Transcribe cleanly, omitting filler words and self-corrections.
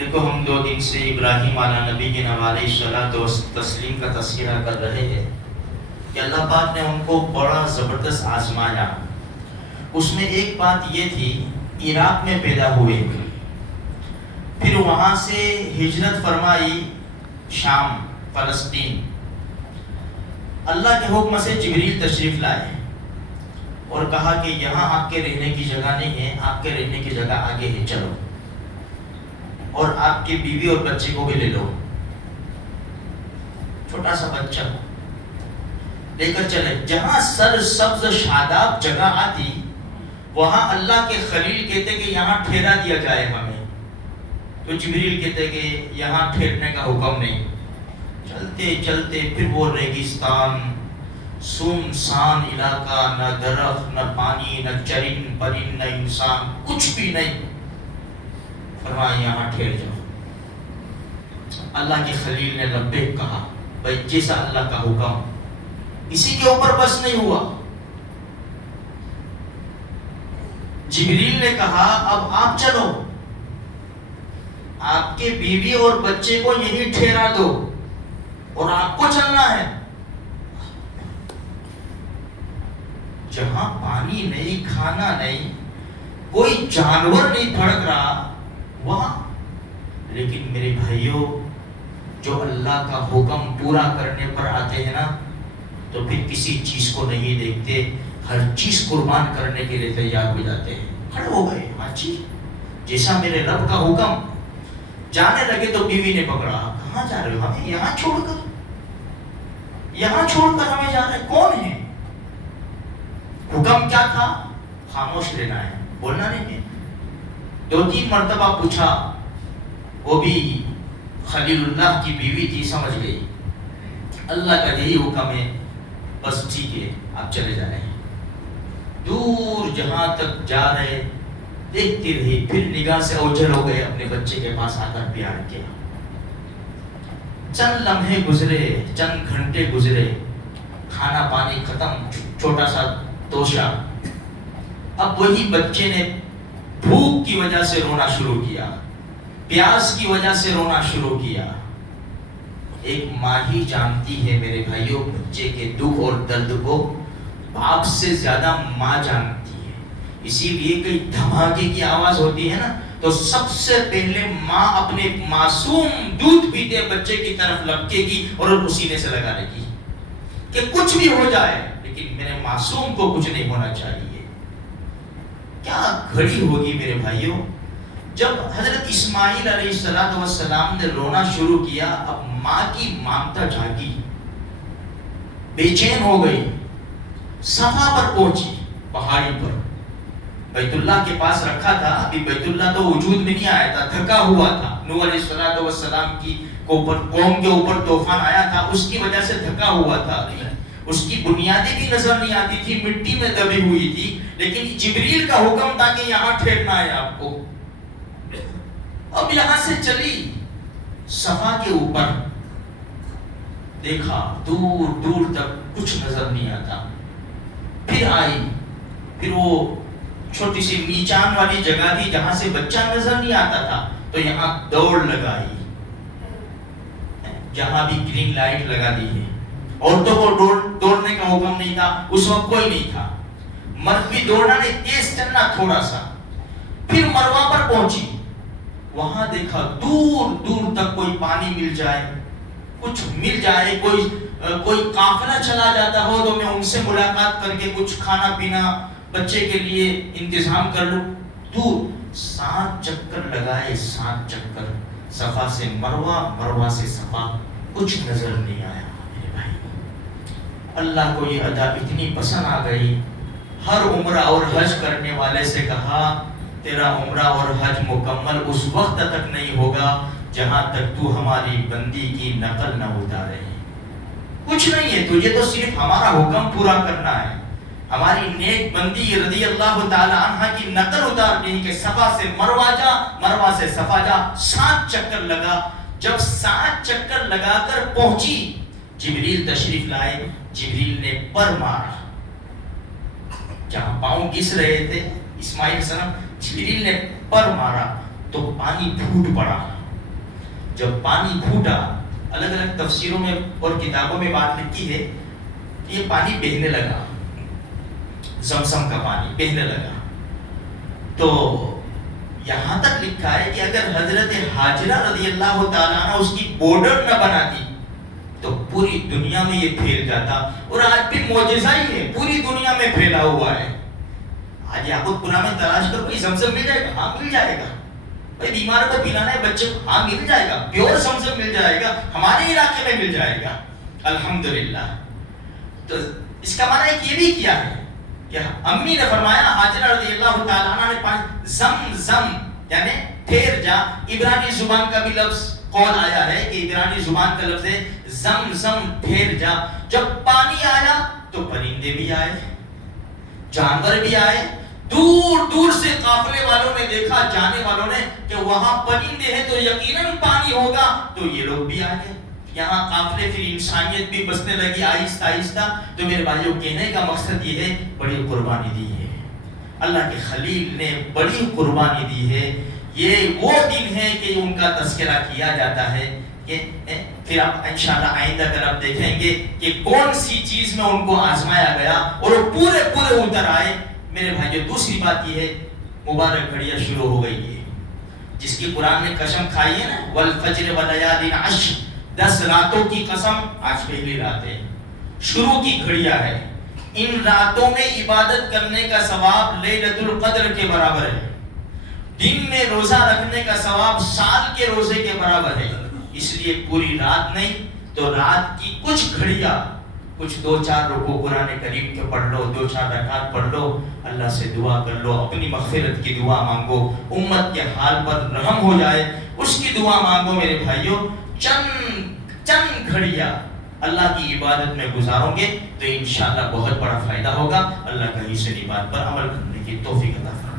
دیکھو ہم 2 دن سے ابراہیم علیہ نبی کے علیہ الصلوۃ والتسلیم کا تذکرہ کر رہے ہیں کہ اللہ پاک نے ان کو بڑا زبردست آزمایا. اس میں ایک بات یہ تھی، عراق میں پیدا ہوئے، پھر وہاں سے ہجرت فرمائی شام فلسطین. اللہ کے حکم سے جبریل تشریف لائے اور کہا کہ یہاں آپ کے رہنے کی جگہ نہیں ہے، آپ کے رہنے کی جگہ آگے ہے، چلو اور آپ کی بیوی اور بچے کو بھی لے لو. چھوٹا سا بچہ لے کر چلے. جہاں سر سبز شاداب جگہ آتی وہاں اللہ کے خلیل کہتے کہ یہاں ٹھہرا دیا جائے ہمیں، تو جبریل کہتے کہ یہاں ٹھہرنے کا حکم نہیں. چلتے چلتے پھر وہ ریگستان، سنسان علاقہ، نہ درخت نہ پانی نہ چرند پرند نہ انسان، کچھ بھی نہیں. فرمایا یہاں ٹھہر جاؤ. اللہ کے خلیل نے لبیک کہا، بھائی جیسا اللہ کا حکم. اسی کے اوپر بس نہیں ہوا، جبریل نے کہا اب آپ چلو، آپ کے بیوی اور بچے کو یہی ٹھہرا دو اور آپ کو چلنا ہے. جہاں پانی نہیں، کھانا نہیں، کوئی جانور نہیں پھڑک رہا وہاں. لیکن میرے بھائیوں، جو اللہ کا حکم پورا کرنے پر آتے ہیں نا تو پھر کسی چیز کو نہیں دیکھتے، ہر چیز قربان کرنے کے لیے تیار ہو جاتے ہیں. کھڑے ہو گئے، ہر چیز جیسا میرے رب کا حکم. جانے لگے تو بیوی نے پکڑا، کہاں جا رہے ہو؟ ہمیں یہاں چھوڑ کر ہمیں جا رہے، کون ہے؟ حکم کیا تھا؟ خاموش رہنا ہے، بولنا نہیں ہے. 2-3 مرتبہ پوچھا، وہ بھی خلیل اللہ کی بیوی تھی، سمجھ گئی اللہ کا یہی حکم ہے، بس ٹھیک ہے آپ چلے جا رہے ہیں. دور جہاں تک جا رہے دیکھتی رہی، پھر نگاہ سے اوجھل ہو گئے، اپنے بچے کے پاس آ کر پیار کیا. چند لمحے گزرے، چند گھنٹے گزرے، کھانا پانی ختم، چھوٹا سا توشہ. اب وہی بچے نے بھوک کی وجہ سے رونا شروع کیا، پیاس کی وجہ سے رونا شروع کیا. ایک ماں ہی جانتی ہے میرے بھائیوں بچے کے دکھ اور درد کو، باپ سے زیادہ ماں جانتی ہے. اسی لیے کئی دھماکے کی آواز ہوتی ہے نا تو سب سے پہلے ماں اپنے معصوم دودھ پیتے بچے کی طرف لپکے گی اور اس کو سینے سے لگا لے گی کہ کچھ بھی ہو جائے لیکن میرے معصوم کو کچھ نہیں ہونا چاہیے. کیا گھڑی ہوگی میرے بھائیوں جب حضرت اسماعیل علیہ السلام نے رونا شروع کیا. اب ماں کی ممتا جاگی، بے چین ہو گئی، صفا پر پہنچی، پہاڑی پر بیت اللہ کے پاس رکھا تھا. ابھی بیت اللہ تو وجود میں نہیں آیا تھا، تھکا ہوا تھا. نوح علیہ السلام کی قوم کے اوپر طوفان آیا تھا، اس کی وجہ سے تھکا ہوا تھا. اس کی بنیادیں بھی نظر نہیں آتی تھی، مٹی میں دبی ہوئی تھی. لیکن جبریل کا حکم تھا کہ یہاں ٹھہرنا ہے آپ کو. اب یہاں سے چلی صفا کے اوپر، دیکھا دور دور تک کچھ نظر نہیں آتا. پھر آئی، پھر وہ چھوٹی سی نیچان والی جگہ تھی جہاں سے بچہ نظر نہیں آتا تھا، تو یہاں دوڑ لگائی. جہاں بھی گرین لائٹ لگا دی ہے. عورتوں کو دوڑنے کا حکم نہیں تھا، اس وقت کوئی نہیں تھا. مرد بھی دوڑنا نہیں، تیز چلنا تھوڑا سا. پھر مروہ پر پہنچی، وہاں دیکھا دور دور تک کوئی پانی مل جائے، کچھ مل جائے، کوئی قافلہ چلا جاتا ہو تو میں ان سے ملاقات کر کے کچھ کھانا پینا بچے کے لیے انتظام کر لوں. دور 7 چکر لگائے، 7 چکر، صفا سے مروہ، مروہ سے صفا، کچھ نظر نہیں آیا. میرے بھائی اللہ کو یہ ادا اتنی پسند آ گئی. ہر عمرہ اور حج کرنے والے سے کہا تیرا عمرہ اور حج مکمل اس وقت تک نہیں ہوگا جہاں تک تو ہماری بندی کی نقل نہ اتارے. کچھ نہیں ہے، تجھے تو صرف ہمارا حکم پورا کرنا ہے، ہماری نیک بندی رضی اللہ تعالی عنہ کی نقل اتارنی ہے کہ صفا سے مروہ جا، مروہ سے صفا جا. 7 چکر لگا. جب 7 چکر لگا کر پہنچی، جبریل تشریف لائے. جبریل نے پر مارا جہاں پاؤں گس رہے تھے اسماعیل السلام. جبریل نے پر مارا تو پانی پھوٹ پڑا. جب پانی پھوٹا، الگ الگ تفسیروں میں اور کتابوں میں بات لکھی ہے کہ یہ پانی بہنے لگا، زمزم کا پانی بہنے لگا. تو یہاں تک لکھا ہے کہ اگر حضرت حاجرہ رضی اللہ تعالیٰ عنہ اس کی بارڈر نہ بناتی تو پوری دنیا میں یہ پھیل جاتا. اور آج بھی معجزہ ہی ہے، پوری دنیا میں پھیلا ہوا ہے. آج یعقوب پورا میں تلاش کرو، زمزم مل جائے گا؟ ہاں مل جائے گا. بھائی بیمار کو پلانا ہے بچے کو، ہاں مل جائے گا. پیور زمزم مل جائے گا، ہمارے علاقے میں مل جائے گا الحمدللہ. تو اس کا معنی یہ بھی کیا ہے کہ امی نے فرمایا، حاجرہ رضی اللہ تعالیٰ عنہ نے پانی زم یعنی ٹھہر جا. عبرانی زبان کا بھی لفظ قول آیا ہے کہ عبرانی زبان کا لفظ ہے زم ٹھہر جا. جب پانی آیا تو پرندے بھی آئے، جانور بھی آئے. دور سے قافلے والوں نے دیکھا، جانے والوں نے، کہ وہاں پرندے ہیں تو یقیناً پانی ہوگا، تو یہ لوگ بھی آ گئے. یہاں قافلے، پھر انسانیت بھی بسنے لگی آہستہ آہستہ. تو میرے بھائیوں، کہنے کا مقصد یہ ہے بڑی قربانی دی ہے اللہ کے خلیل نے، بڑی قربانی دی ہے. یہ وہ دن ہے کہ ان کا تذکرہ کیا جاتا ہے. پھر آپ انشاءاللہ آئندہ اگر آپ دیکھیں گے کہ کون سی چیز میں ان کو آزمایا گیا اور وہ پورے اتر آئے. میرے بھائیو، دوسری بات یہ ہے، مبارک گھڑیاں شروع ہو گئی ہے جس کی قرآن نے قسم کھائی ہے نا، والفجر ولیال عشر، 10 راتوں کی قسم. آج پہلی رات ہے، شروع کی گھڑیاں ہے. ان راتوں میں عبادت کرنے کا ثواب لیلۃ القدر کے برابر ہے. دن میں روزہ رکھنے کا ثواب سال کے روزے کے برابر ہے. اس لیے پوری رات نہیں تو رات کی کچھ گھڑیاں، کچھ 2-4 رکوع قرآن کریم کے پڑھ لو، 2-4 رکعت پڑھ لو، اللہ سے دعا کر لو، اپنی مغفرت کی دعا مانگو، امت کے حال پر رحم ہو جائے، اس کی دعا مانگو. میرے بھائیوں، چند گھڑیاں اللہ کی عبادت میں گزارو گے تو انشاءاللہ بہت بڑا فائدہ ہوگا. اللہ کہیں سے بات پر عمل کرنے کی توفیق عطا فرمائے.